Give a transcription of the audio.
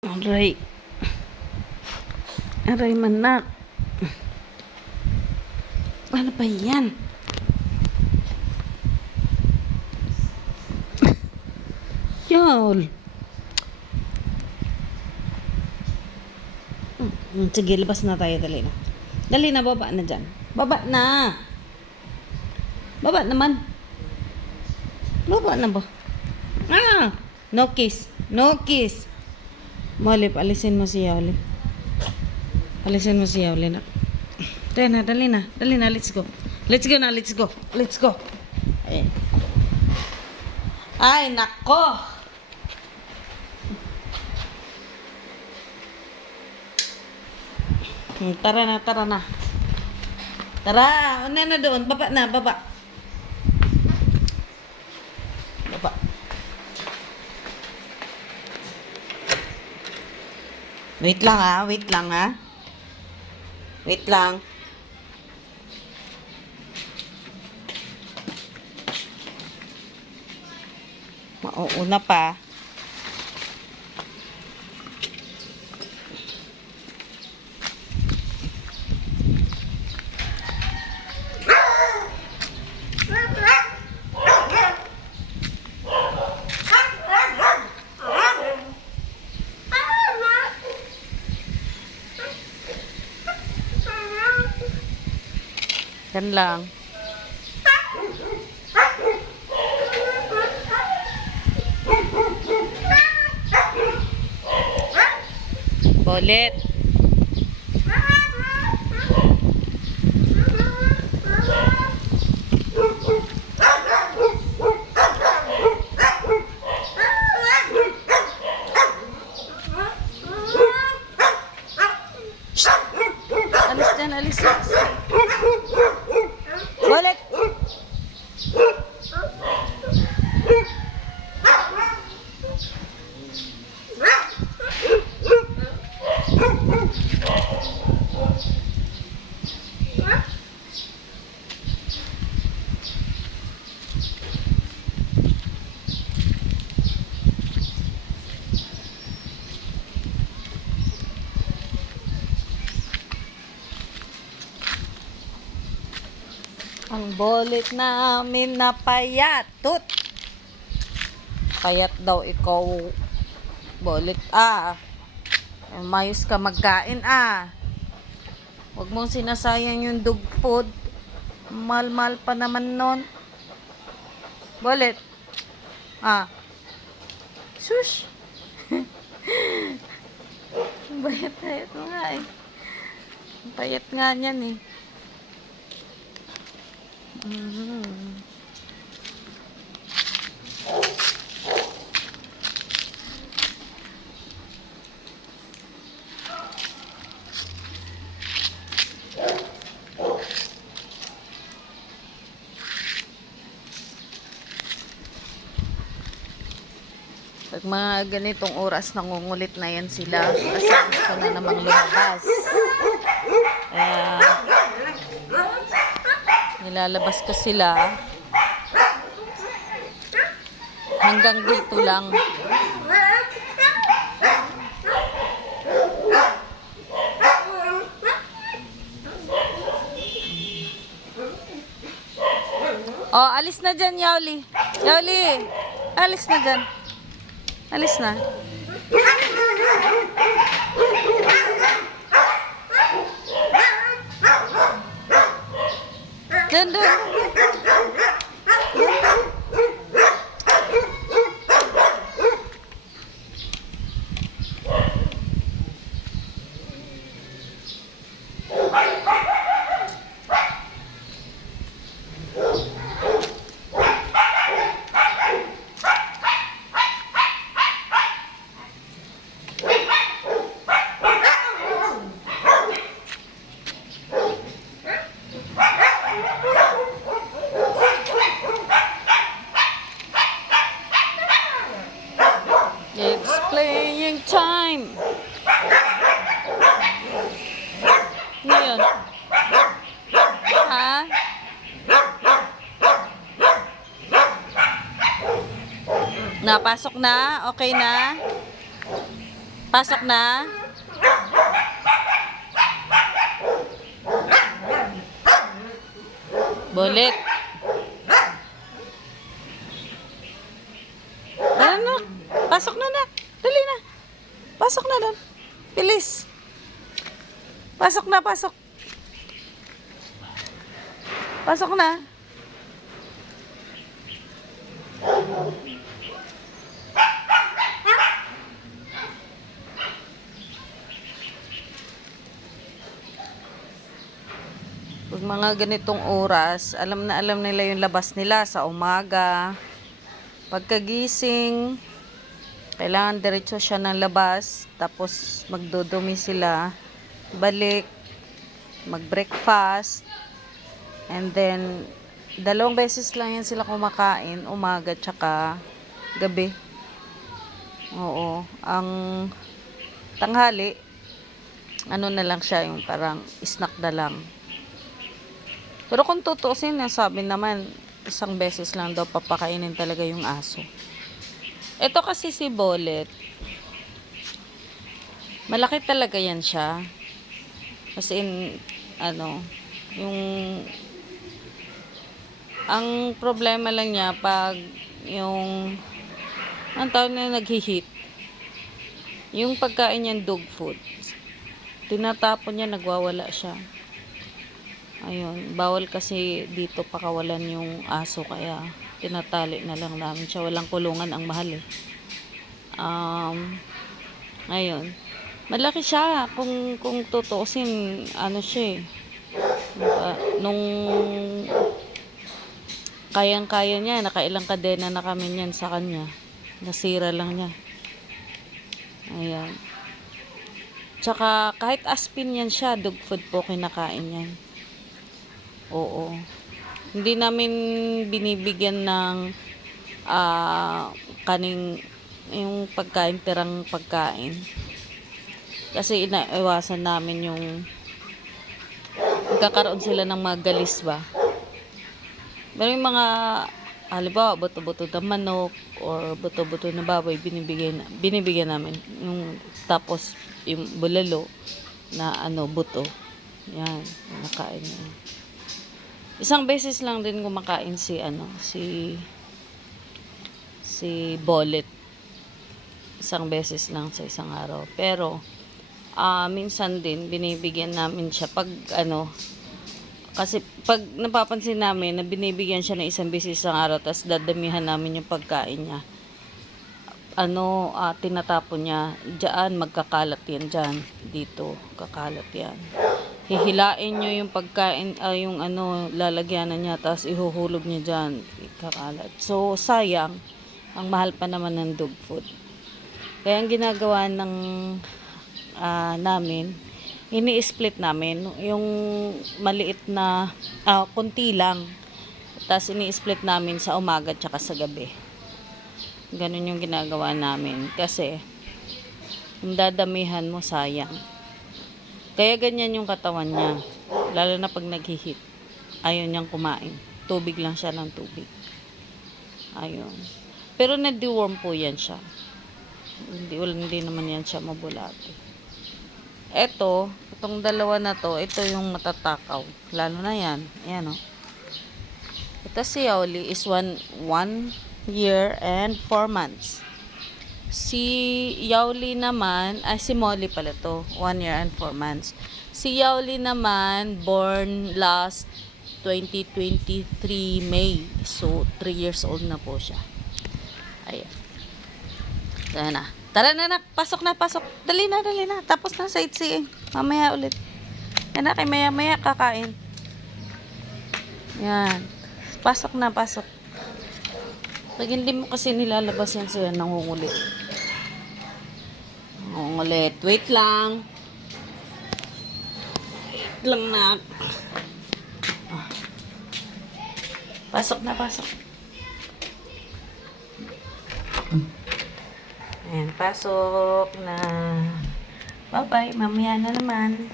Aray. Aray manak. Ano ba yan? Yol. Sige, labas na tayo. Dali na. Dali na, baba na dyan. Baba na. Baba naman. Baba na ba? Ah! No kiss. No kiss. Molly, alisin mo si Yoli. Alisin mo si Yoli na. Dali na, dali na. Dali na, let's go. Let's go na, let's go. Let's go. Ayan. Ay, nako. Tara na, tara na. Tara, una na doon. Baba na, baba. Baba. Wait lang ha, wait lang ha. Wait lang. Mauuna pa. Yan lang. Bolet. Alis dyan, alis. Bolet. Ang bolet namin na payat. Tut! Payat daw ikaw. Bolet mayos ka magkain Huwag mong sinasayang yung dog food. Mal-mal pa naman nun. Bolet. Shush! Bayat-bayat nga Payat nga niyan Pag mga ganitong oras, nangungulit na yan sila kasi gusto na namang lumabas. Nilalabas ko sila hanggang dito lang. Alis na dyan, Yoli. Yoli, alis na dyan. Alis na. Doon. It's playing time. Ngayon. Ha? Napasok na? Okay na? Pasok na. Bolet. Ano? Pasok na na. Dali na. Pasok na doon. Bilis. Pasok na, pasok. Pasok na. Pag mga ganitong oras, alam na alam nila yung labas nila sa umaga. Pagkagising, kailangan diretso siya ng labas. Tapos magdudumi sila. Balik. Mag-breakfast. And then, 2 beses lang yan sila kumakain. Umaga tsaka gabi. Oo. Ang tanghali, ano na lang siya, yung parang snack na lang. Pero kung tutuusin, sabi naman, 1 beses lang daw papakainin talaga yung aso. Ito kasi si Bolet, malaki talaga yan siya. Kasi yung, ang problema lang niya, pag yung, ang tawag na naghihit, yung pagkain niyan dog food, tinatapon niya, nagwawala siya. Ayun, bawal kasi dito pakawalan yung aso, kaya tinatali na lang namin siya. Walang kulungan, ang mahal eh. Ayun, malaki siya. Kung tutuusin, siya eh. Nung kayang-kaya niya, nakailang kadena na kami niyan sa kanya. Nasira lang niya. Ayan. Tsaka kahit aspin yan siya, dog food po kinakain yan. Oo. Hindi namin binibigyan ng kaning yung pagkain, tirang pagkain. Kasi inaiwasan namin yung magkakaroon sila ng mga galis ba. Pero yung mga halimbawa, buto-buto na manok or buto-buto na baboy, binibigyan namin. Yung tapos yung bulalo na buto. Yan, nakain niya. 1 beses lang din kumakain si Bolet. 1 beses lang sa isang araw. Pero minsan din binibigyan namin siya pag kasi pag napapansin namin na binibigyan siya ng 1 beses isang araw, tapos dadamihan namin yung pagkain niya, tinatapon niya diyan, magkakalat yan diyan, dito kakalat yan. Hihilain nyo yung pagkain, yung lalagyanan niya, tapos ihuhulog niya dyan, kakalat. So, sayang, ang mahal pa naman ng dog food. Kaya ang ginagawa ng namin, ini-split namin, yung maliit na, konti lang, tapos ini-split namin sa umaga tsaka sa gabi. Ganun yung ginagawa namin, kasi, yung dadamihan mo, sayang. Kaya ganyan yung katawan niya. Lalo na pag naghihit. Ayaw niyang kumain. Tubig lang siya ng tubig. Ayun. Pero na-deworm po yan siya. Hindi naman yan siya mabulate. Itong dalawa na to, ito yung matatakaw. Lalo na yan. Ayan o. Ito si Yauli is 1 year and 4 months. Si Yauli naman, si Molly pala to, 1 year and 4 months. Si Yauli naman, born last 2023 May. So, 3 years old na po siya. Ayan. Tara na. Tara na, pasok na, pasok. Dali na. Tapos na sightseeing. Mamaya ulit. Yan na, kay maya kakain. Yan. Pasok na, pasok. Pag hindi mo kasi nilalabas yan, so yan, nangungulit. Nangungulit. Wait lang. Wait lang na. Pasok na, pasok. Ayan, pasok na. Bye-bye. Mamaya na naman.